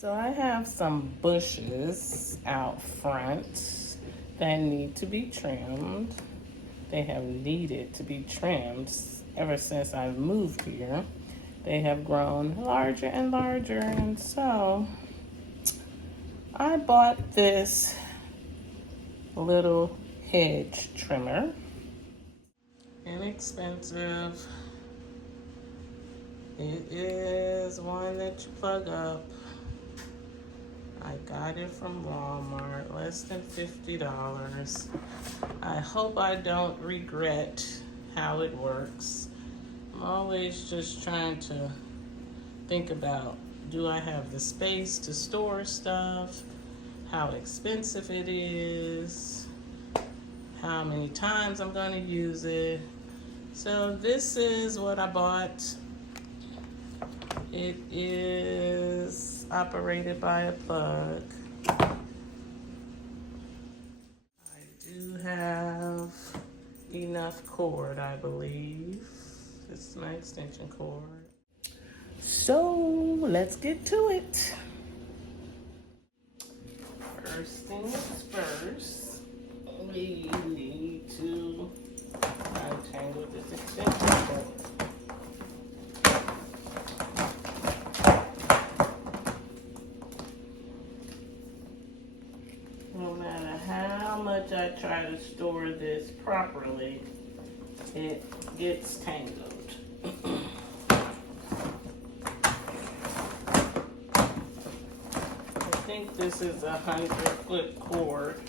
So I have some bushes out front that need to be trimmed. They have needed to be trimmed ever since I've moved here. They have grown larger and larger, and so I bought this little hedge trimmer. Inexpensive. It is one that you plug up. I got it from Walmart, less than $50. I hope I don't regret how it works. I'm always just trying to think about, do I have the space to store stuff? How expensive it is? How many times I'm going to use it? So this is what I bought. It is operated by a plug. I do have enough cord, I believe. This is my extension cord. So let's get to it. First things first, we need to untangle this extension cord. No matter how much I try to store this properly, it gets tangled. I think this is a 100-foot cord,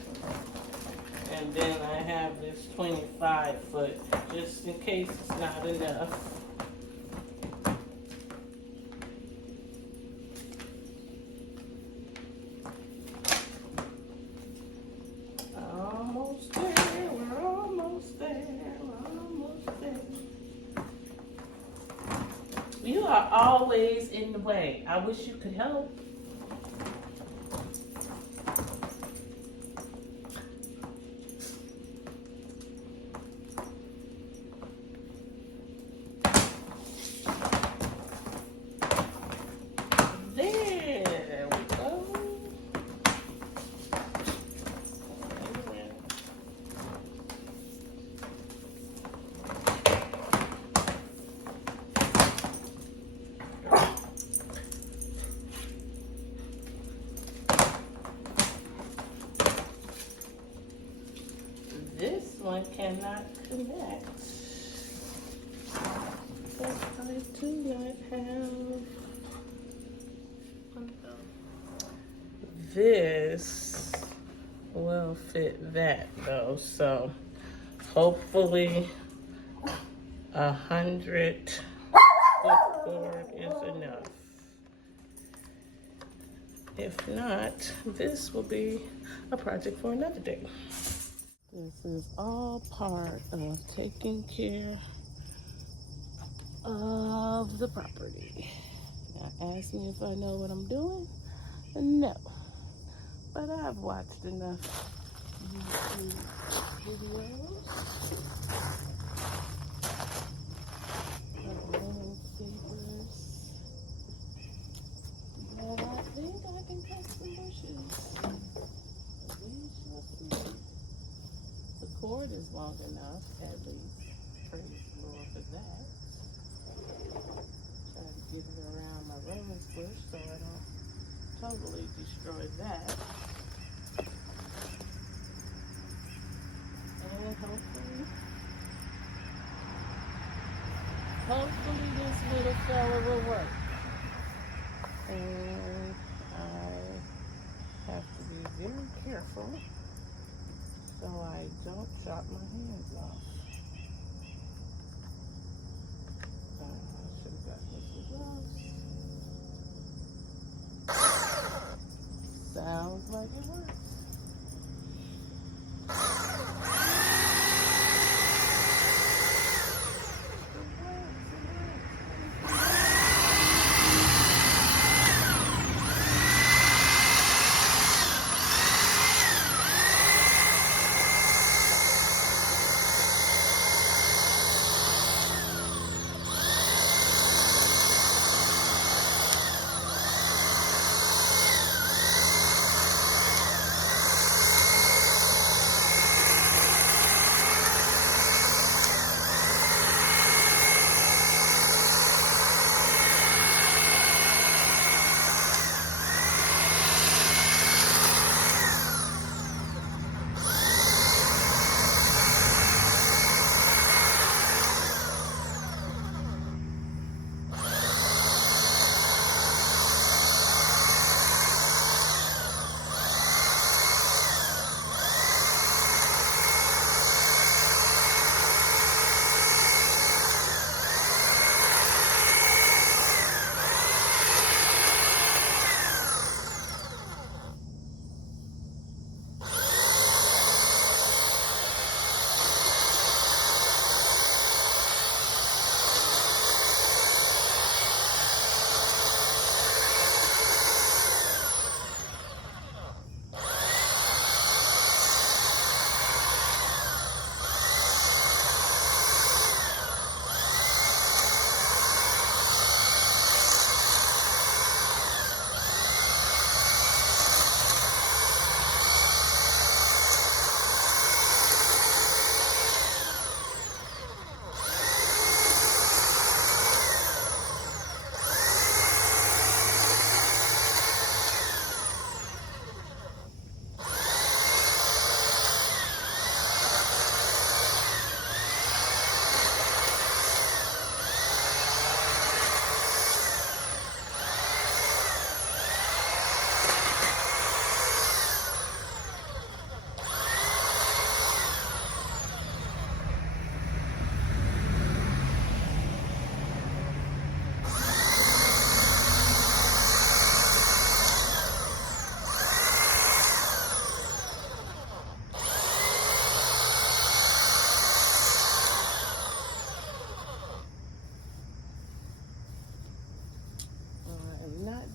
and then I have this 25-foot, just in case it's not enough. Almost there, we're almost there, we're almost there. You are always in the way. I wish you could help. There we go. This one cannot connect. But I do not have. This will fit that though, so hopefully 100-foot cord is enough. If not, this will be a project for another day. This is all part of taking care of the property. Now ask me if I know what I'm doing. No. But I've watched enough YouTube videos of landscapers that I think I can cut some bushes. We shall see. The cord is long enough, at least. Praise the Lord for that. Try to get it around my rose bush so I don't totally destroy that. And hopefully this little fella will work. And I have to be very careful so I don't chop my hands off. I should have gotten this gloves. Sounds like it works.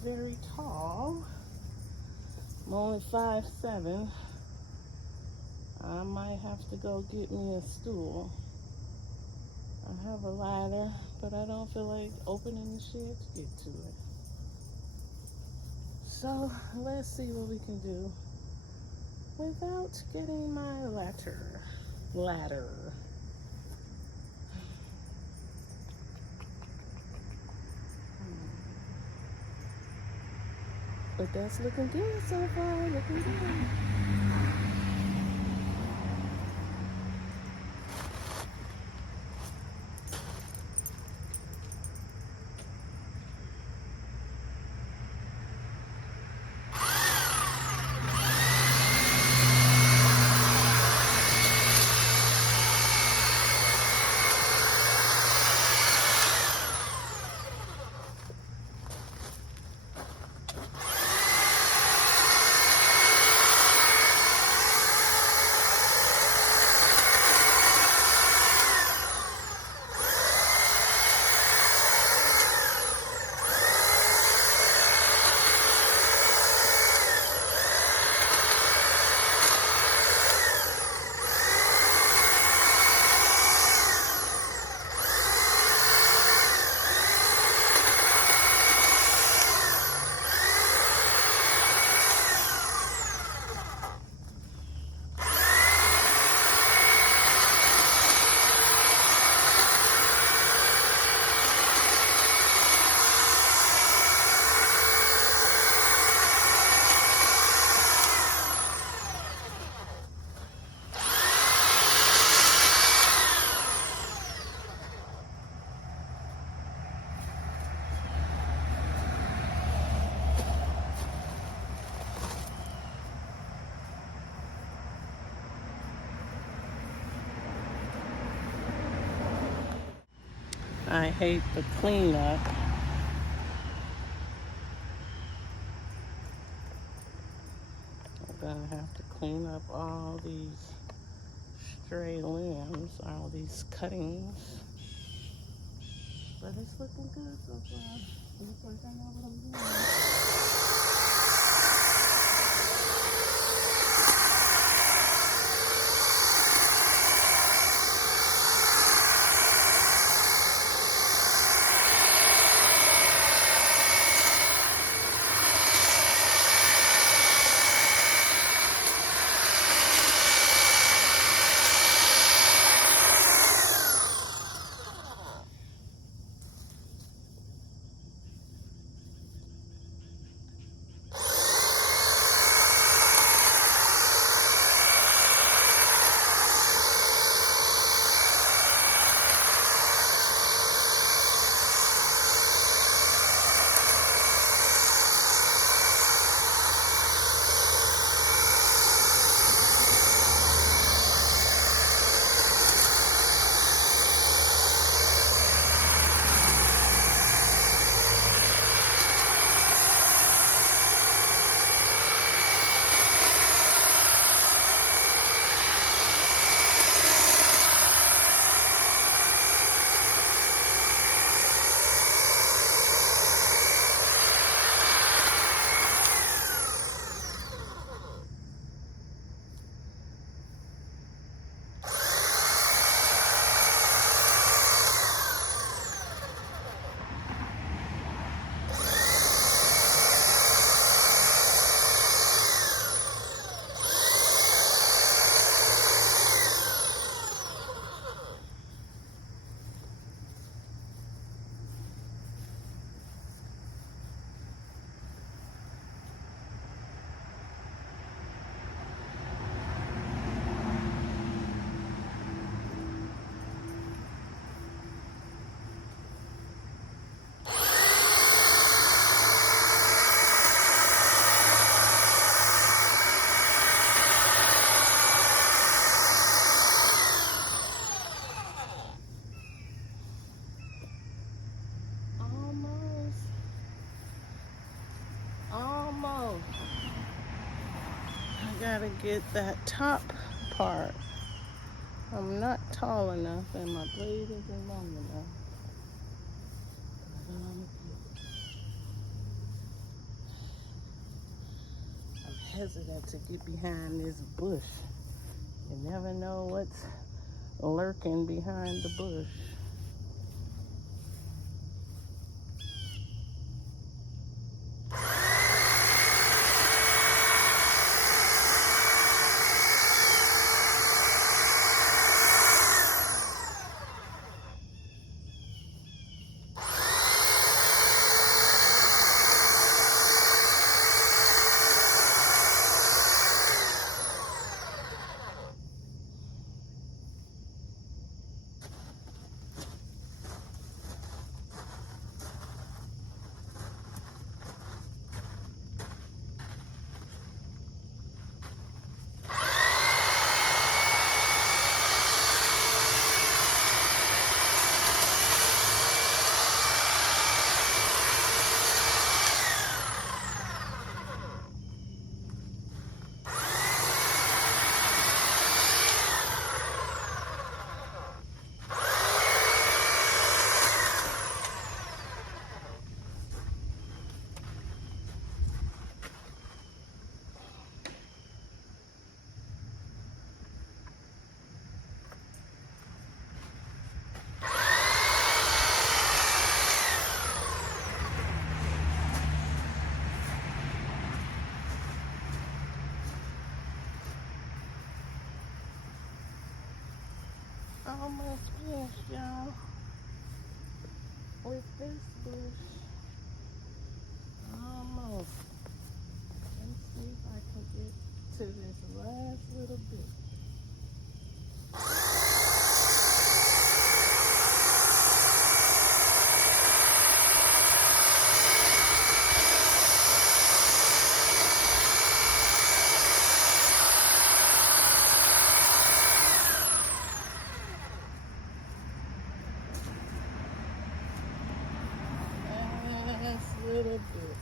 very tall. I'm only 5'7". I might have to go get me a stool. I have a ladder, but I don't feel like opening the shed to get to it. So let's see what we can do without getting my ladder. But that's looking good so far, looking good. I hate the cleanup. I'm gonna have to clean up all these stray limbs, all these cuttings. But it's looking good so far. Looks like I know what I'm doing. I gotta get that top part. I'm not tall enough and my blade isn't long enough. hesitant to get behind this bush. You never know what's lurking behind the bush. Almost finished, y'all, with this bush. Almost. Let's see if I can get to this last little bit. Last little bit.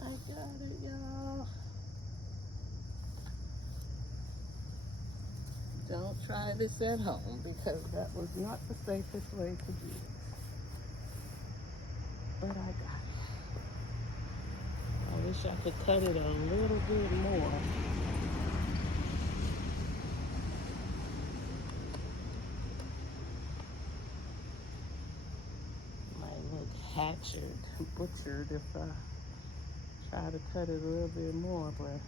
I got it, y'all. Don't try this at home because that was not the safest way to do it. But I got it. I wish I could cut it a little bit more. Might look hatchet, butchered if I try to cut it a little bit more, but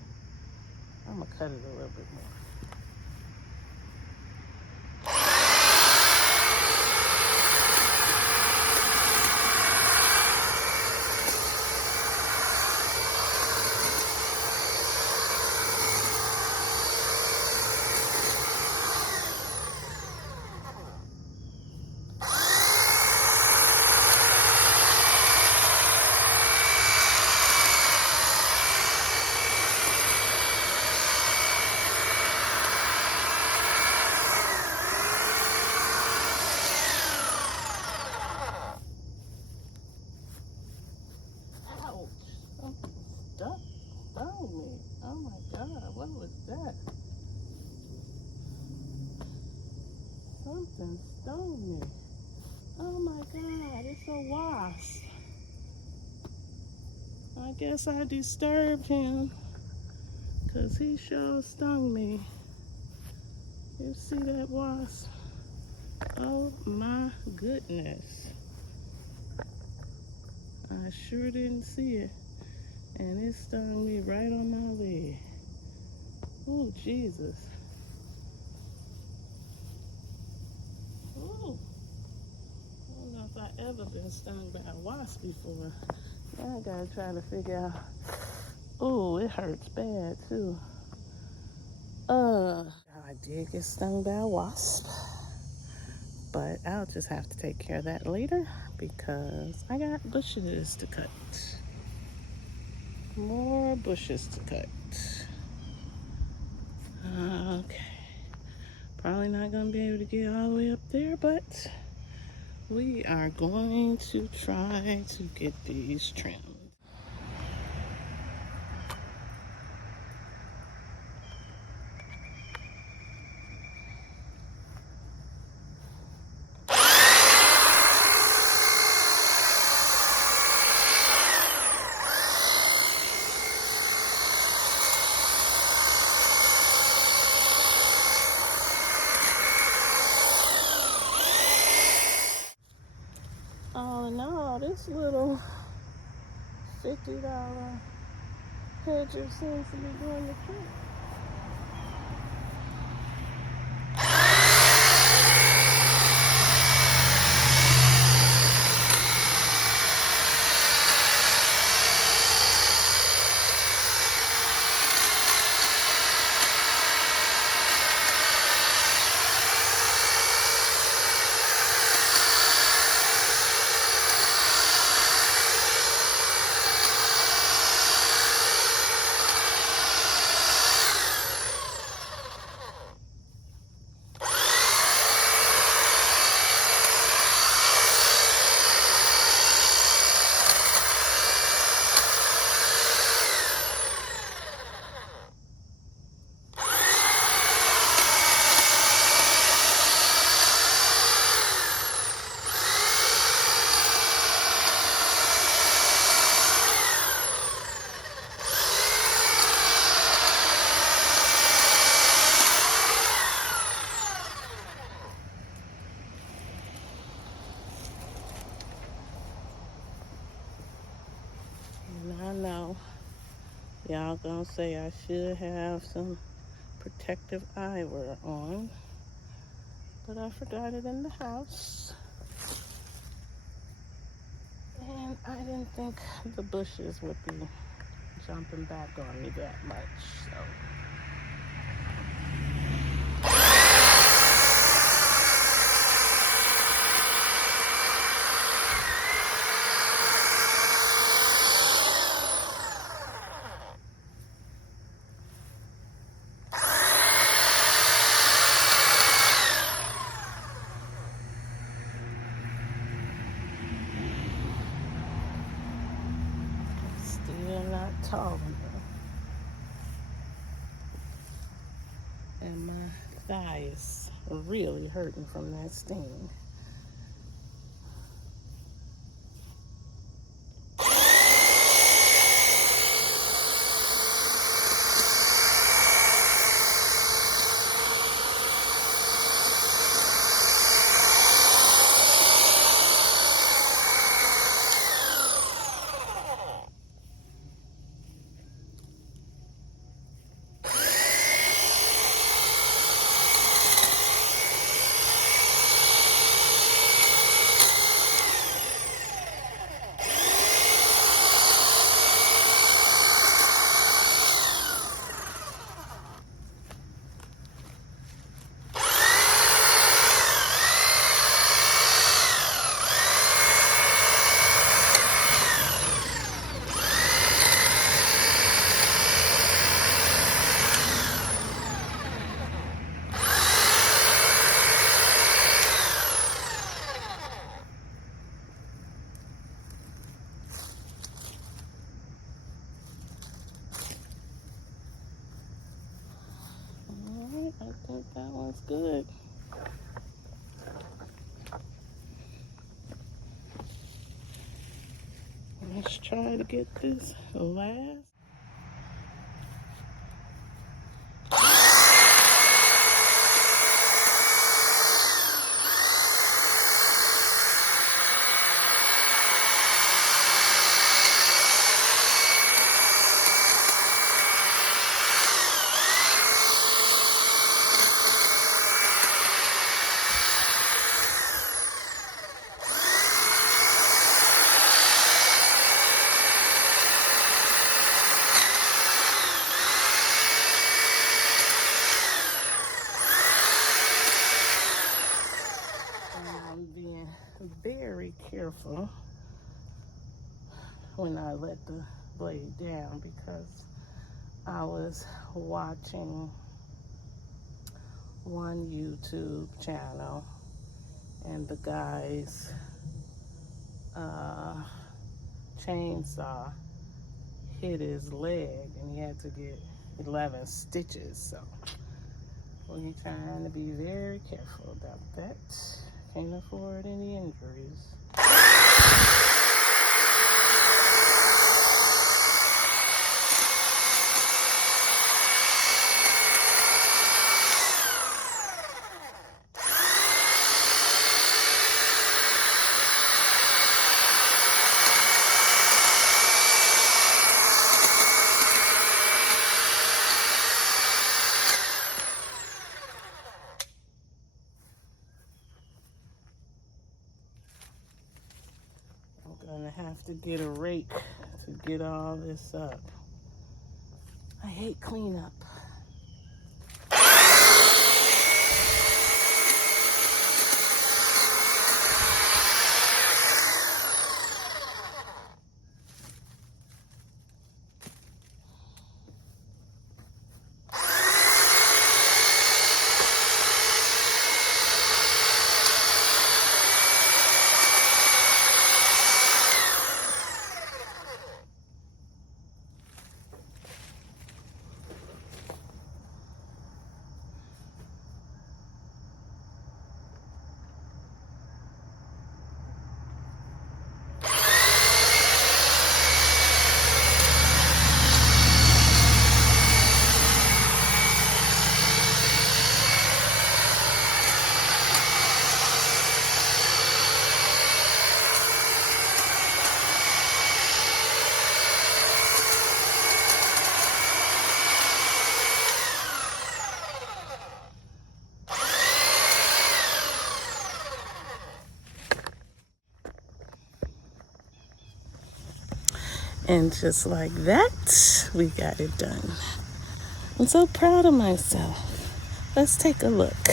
I'm gonna cut it a little bit more. Stung me. Oh my God, what was that? Something stung me. Oh my God, it's a wasp. I guess I disturbed him because he sure stung me. You see that wasp? Oh my goodness. I sure didn't see it. And it stung me right on my leg. Oh, Jesus. Oh, I don't know if I've ever been stung by a wasp before. Now I gotta try to figure out. Oh, it hurts bad too. I did get stung by a wasp, but I'll just have to take care of that later because I got bushes to cut. More bushes to cut. Okay. Probably not gonna be able to get all the way up there, but We are going to try to get these trimmed. Oh no, this little $50 hedger seems to be doing the trick. And I know y'all gonna say I should have some protective eyewear on, but I forgot it in the house. And I didn't think the bushes would be jumping back on me that much, so. Still not tall enough. And my thigh is really hurting from that sting. Alright, I think that one's good. Let's try to get this last. I'm being very careful when I let the blade down because I was watching one YouTube channel and the guy's chainsaw hit his leg and he had to get 11 stitches. So we're trying to be very careful about that. Can't afford any injuries. I'm gonna have to get a rake to get all this up. I hate cleanup. And just like that, we got it done. I'm so proud of myself. Let's take a look.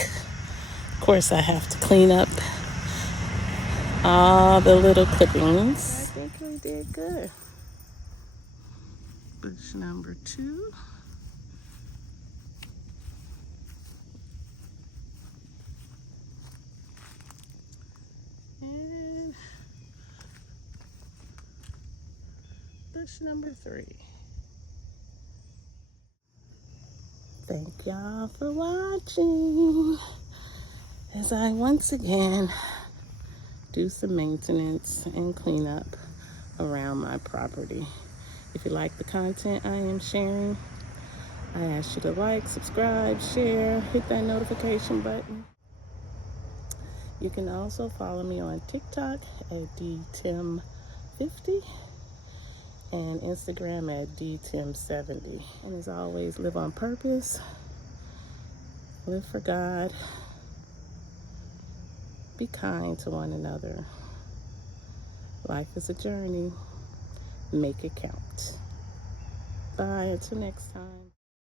Of course, I have to clean up all the little clippings. I think we did good. Bush number 2. And bush number 3. Thank y'all for watching as I once again do some maintenance and cleanup around my property. If you like the content I am sharing, I ask you to like, subscribe, share, hit that notification button. You can also follow me on TikTok at dtim50 and Instagram at dtim70. And as always, live on purpose, live for God, be kind to one another. Life is a journey. Make it count. Bye, until next time.